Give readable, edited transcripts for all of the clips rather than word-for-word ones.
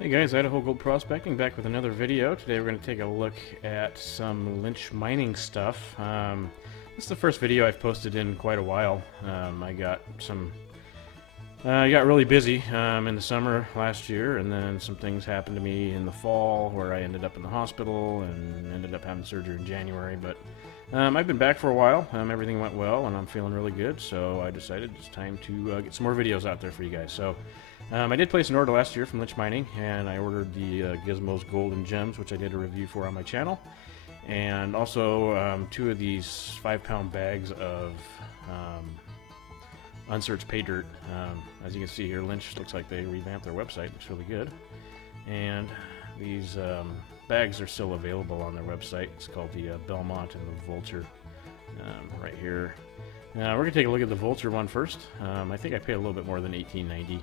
Hey guys, Idaho Gold Prospecting back with another video. Today we're going to take a look at some Lynch Mining stuff. This is the first video I've posted in quite a while. I got really busy in the summer last year, and then some things happened to me in the fall where I ended up in the hospital and ended up having surgery in January. But I've been back for a while. Everything went well, and I'm feeling really good, so I decided it's time to get some more videos out there for you guys. So I did place an order last year from Lynch Mining, and I ordered the Gizmos Gold and Gems, which I did a review for on my channel, and also 2 of these 5-pound bags of unsearched Paydirt. As you can see here, Lynch looks like they revamped their website. Looks really good. And these bags are still available on their website. It's called the Belmont and the Vulture right here. We're going to take a look at the Vulture one first. I think I paid a little bit more than $18.90.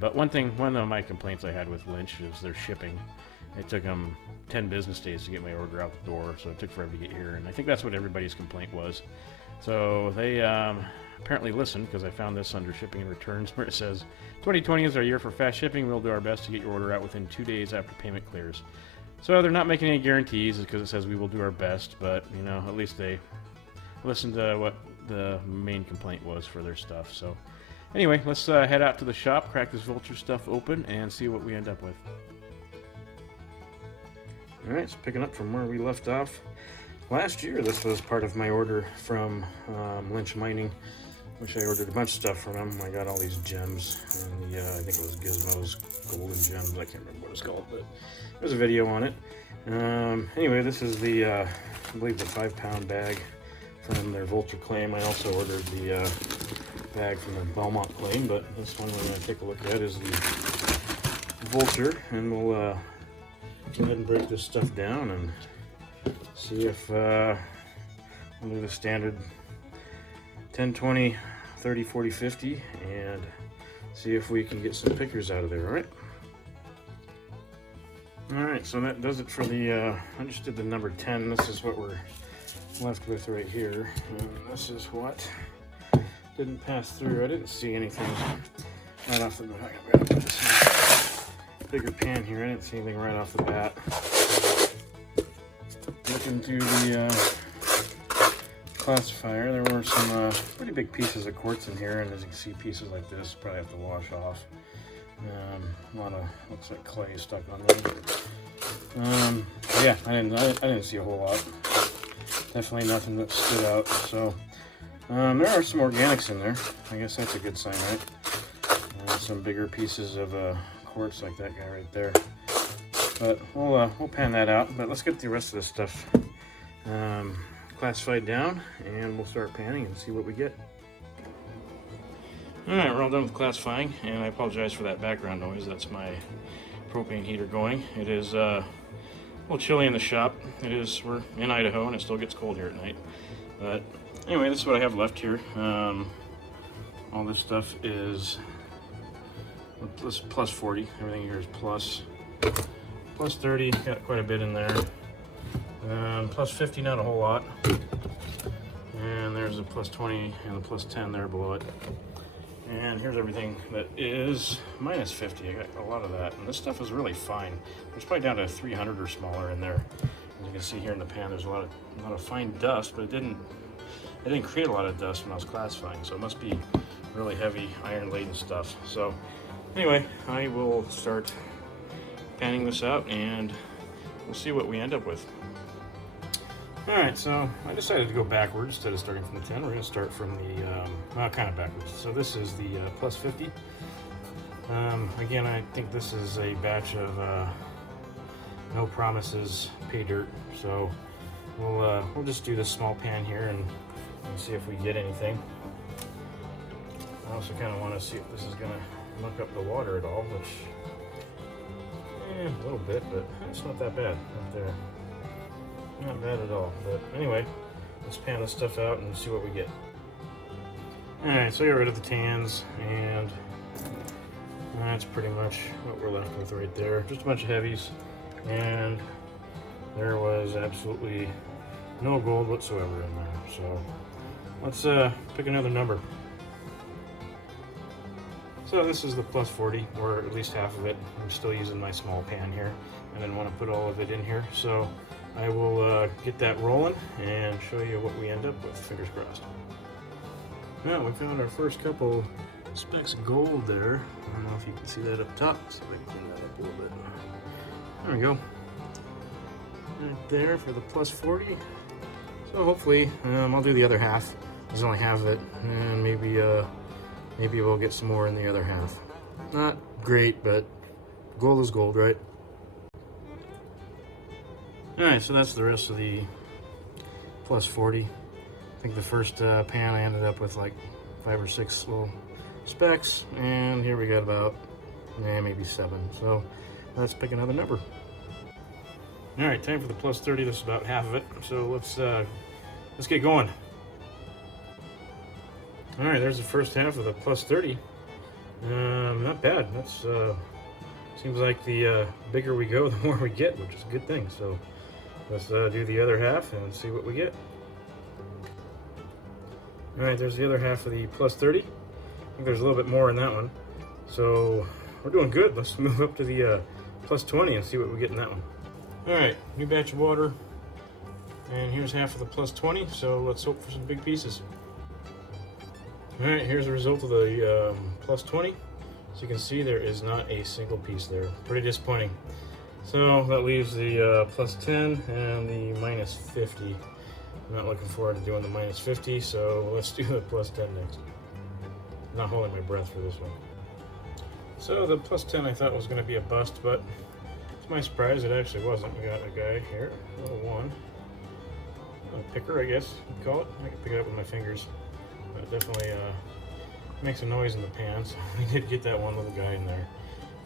But one of my complaints I had with Lynch is their shipping. It took them 10 business days to get my order out the door, so it took forever to get here, and I think that's what everybody's complaint was. So they apparently listened, because I found this under shipping and returns where it says 2020 is our year for fast shipping. We'll do our best to get your order out within 2 days after payment clears. So they're not making any guarantees because it says we will do our best, but you know, at least they listened to what the main complaint was for their stuff. So anyway, let's head out to the shop, crack this Vulture stuff open, and see what we end up with. Alright, so picking up from where we left off last year, this was part of my order from Lynch Mining, which I ordered a bunch of stuff from them. I got all these gems, and I think it was Gizmos Gold and Gems. I can't remember what it's called, but there's a video on it. Anyway, this is the, I believe the 5-pound bag from their Vulture claim. I also ordered the bag from the Belmont claim, but this one we're going to take a look at is the Vulture, and we'll go ahead and break this stuff down and see if we'll do the standard 10, 20, 30, 40, 50, and see if we can get some pickers out of there. Alright, so that does it for the, I just did the number 10. This is what we're left with right here, and this is what didn't pass through. I didn't see anything right off the bat. I'm gonna put this in a bigger pan here. I didn't see anything right off the bat. Looking through the classifier, there were some pretty big pieces of quartz in here, and as you can see, pieces like this probably have to wash off. A lot of, looks like clay stuck on them. Yeah, I didn't see a whole lot. Definitely nothing that stood out. So there are some organics in there. I guess that's a good sign, right? Some bigger pieces of quartz like that guy right there. But we'll pan that out. But let's get the rest of this stuff classified down, and we'll start panning and see what we get. Alright, we're all done with classifying, and I apologize for that background noise. That's my propane heater going. It is a little chilly in the shop. We're in Idaho, and it still gets cold here at night. But anyway, this is what I have left here. All this stuff is plus 40. Everything here is plus 30. Got quite a bit in there. Plus 50, not a whole lot. And there's a plus 20 and a plus 10 there below it. And here's everything that is minus 50. I got a lot of that. And this stuff is really fine. It's probably down to 300 or smaller in there. As you can see here in the pan, there's a lot of fine dust, but it didn't create a lot of dust when I was classifying. So it must be really heavy iron-laden stuff. So anyway, I will start panning this out, and we'll see what we end up with. Alright, so I decided to go backwards instead of starting from the 10. We're going to start from the, kind of backwards. So this is the plus 50. Again, I think this is a batch of No Promises Paydirt. So we'll just do this small pan here and see if we get anything. I also kind of want to see if this is going to muck up the water at all, which, a little bit, but it's not that bad. Not there. Not bad at all, but anyway, let's pan this stuff out and see what we get. Alright, so I got rid of the tans, and that's pretty much what we're left with right there. Just a bunch of heavies, and there was absolutely no gold whatsoever in there. So let's pick another number. So this is the plus 40, or at least half of it. I'm still using my small pan here. I didn't want to put all of it in here, so I will get that rolling and show you what we end up with, fingers crossed. Well, we found our first couple specks of gold there. I don't know if you can see that up top. See if I can clean that up a little bit. There we go. Right there for the plus 40. So hopefully, I'll do the other half. There's only half of it, and maybe we'll get some more in the other half. Not great, but gold is gold, right? Alright, so that's the rest of the plus 40. I think the first pan I ended up with like 5 or 6 little specks, and here we got about maybe 7. So let's pick another number. Alright, time for the plus 30. This is about half of it, so let's get going. Alright, there's the first half of the plus 30. Not bad. That's seems like the bigger we go, the more we get, which is a good thing. So let's do the other half and see what we get. Alright, there's the other half of the plus 30. I think there's a little bit more in that one. So we're doing good. Let's move up to the plus 20 and see what we get in that one. Alright, new batch of water. And here's half of the plus 20, so let's hope for some big pieces. Alright, here's the result of the plus 20. So you can see there is not a single piece there. Pretty disappointing. So that leaves the plus 10 and the minus 50. I'm not looking forward to doing the minus 50, so let's do the plus 10 next. I'm not holding my breath for this one. So the plus 10 I thought was going to be a bust, but to my surprise it actually wasn't. We got a guy here, a little one. A picker, I guess you'd call it. I can pick it up with my fingers. But it definitely makes a noise in the pan, so we did get that one little guy in there.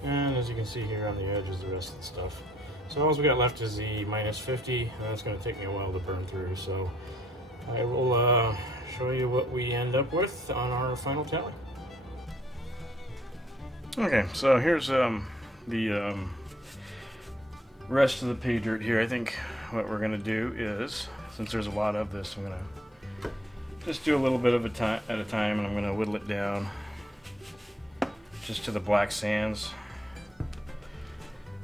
And as you can see here on the edge is the rest of the stuff. So all we got left is the minus 50, and that's going to take me a while to burn through. So I will show you what we end up with on our final tally. Okay, so here's the rest of the pay dirt here. I think what we're going to do is, since there's a lot of this, I'm going to just do a little bit of a time at a time, and I'm going to whittle it down just to the black sands.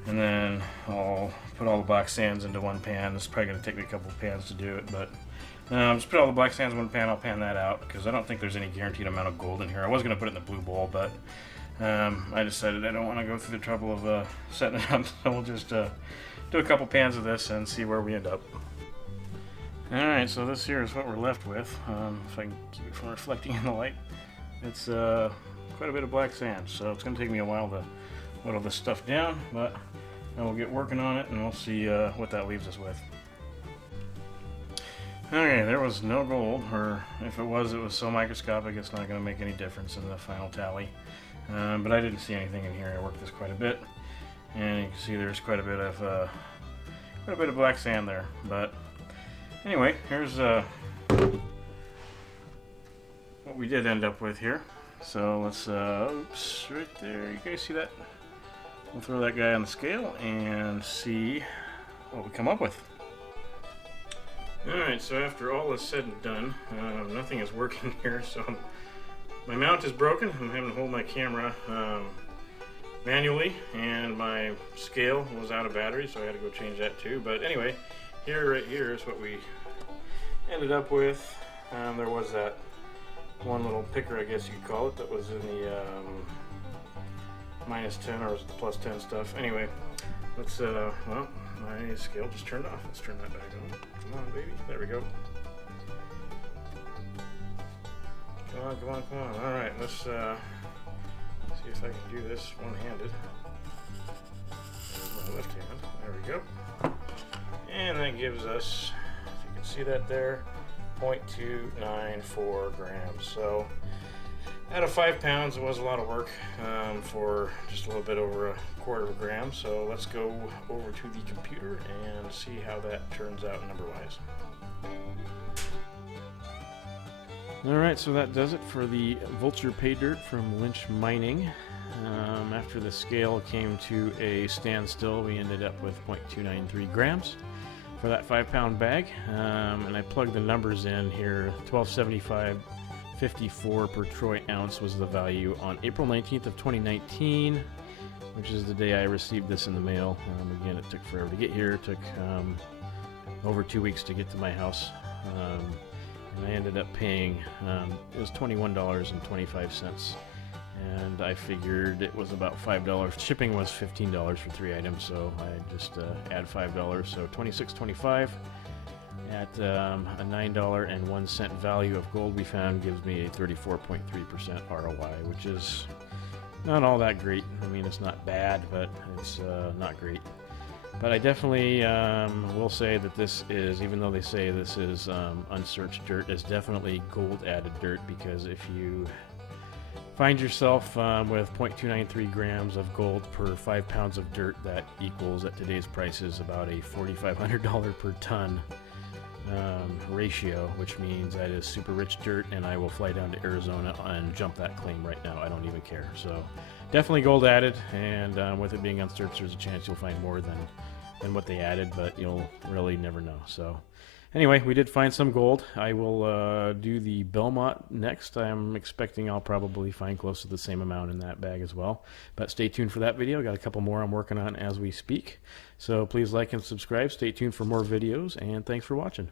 And then I'll put all the black sands into one pan. This is probably going to take me a couple of pans to do it, but just put all the black sands in one pan. I'll pan that out because I don't think there's any guaranteed amount of gold in here. I was going to put it in the blue bowl, but I decided I don't want to go through the trouble of setting it up, so we'll just do a couple pans of this and see where we end up. Alright, so this here is what we're left with. If I can keep it from reflecting in the light. It's quite a bit of black sand, so it's going to take me a while to whittle this stuff down, but I will get working on it and we'll see what that leaves us with. Okay, there was no gold, or if it was so microscopic it's not going to make any difference in the final tally. But I didn't see anything in here. I worked this quite a bit, and you can see there's quite a bit of black sand there. But anyway, here's what we did end up with here. So let's oops, right there. You guys see that? We'll throw that guy on the scale and see what we come up with. Alright, so after all is said and done, nothing is working here, so my mount is broken. I'm having to hold my camera manually, and my scale was out of battery, so I had to go change that too. But anyway, right here is what we ended up with. There was that one little picker, I guess you could call it, that was in the minus 10, or was it the plus 10 stuff? Anyway, let's, well, my scale just turned off. Let's turn that back on. Come on, baby. There we go. Come on, come on, come on. Alright, let's see if I can do this one-handed. There's my left hand. There we go. And that gives us, if you can see that there, 0.294 grams. So out of 5 pounds, it was a lot of work for just a little bit over a quarter of a gram. So let's go over to the computer and see how that turns out number-wise. Alright, so that does it for the Vulture Paydirt from Lynch Mining. After the scale came to a standstill, we ended up with 0.293 grams for that 5-pound bag. And I plugged the numbers in here, 1275, $1.54 per troy ounce was the value on April 19th of 2019, which is the day I received this in the mail. Again, it took forever to get here. It took over 2 weeks to get to my house, and I ended up paying, it was $21.25, and I figured it was about $5. Shipping was $15 for 3 items, so I just add $5, so $26.25 at a $9.01 value of gold we found gives me a 34.3% ROI, which is not all that great. I mean, it's not bad, but it's not great. But I definitely will say that this is, even though they say this is unsearched dirt, it's definitely gold-added dirt, because if you find yourself with 0.293 grams of gold per 5 pounds of dirt, that equals, at today's prices, about a $4,500 per ton ratio, which means that is super rich dirt, and I will fly down to Arizona and jump that claim right now. I don't even care. So definitely gold added, and with it being unsearched, there's a chance you'll find more than what they added, but you'll really never know. So anyway, we did find some gold. I will do the Belmont next. I'm expecting I'll probably find close to the same amount in that bag as well. But stay tuned for that video. Got a couple more I'm working on as we speak. So please like and subscribe. Stay tuned for more videos, and thanks for watching.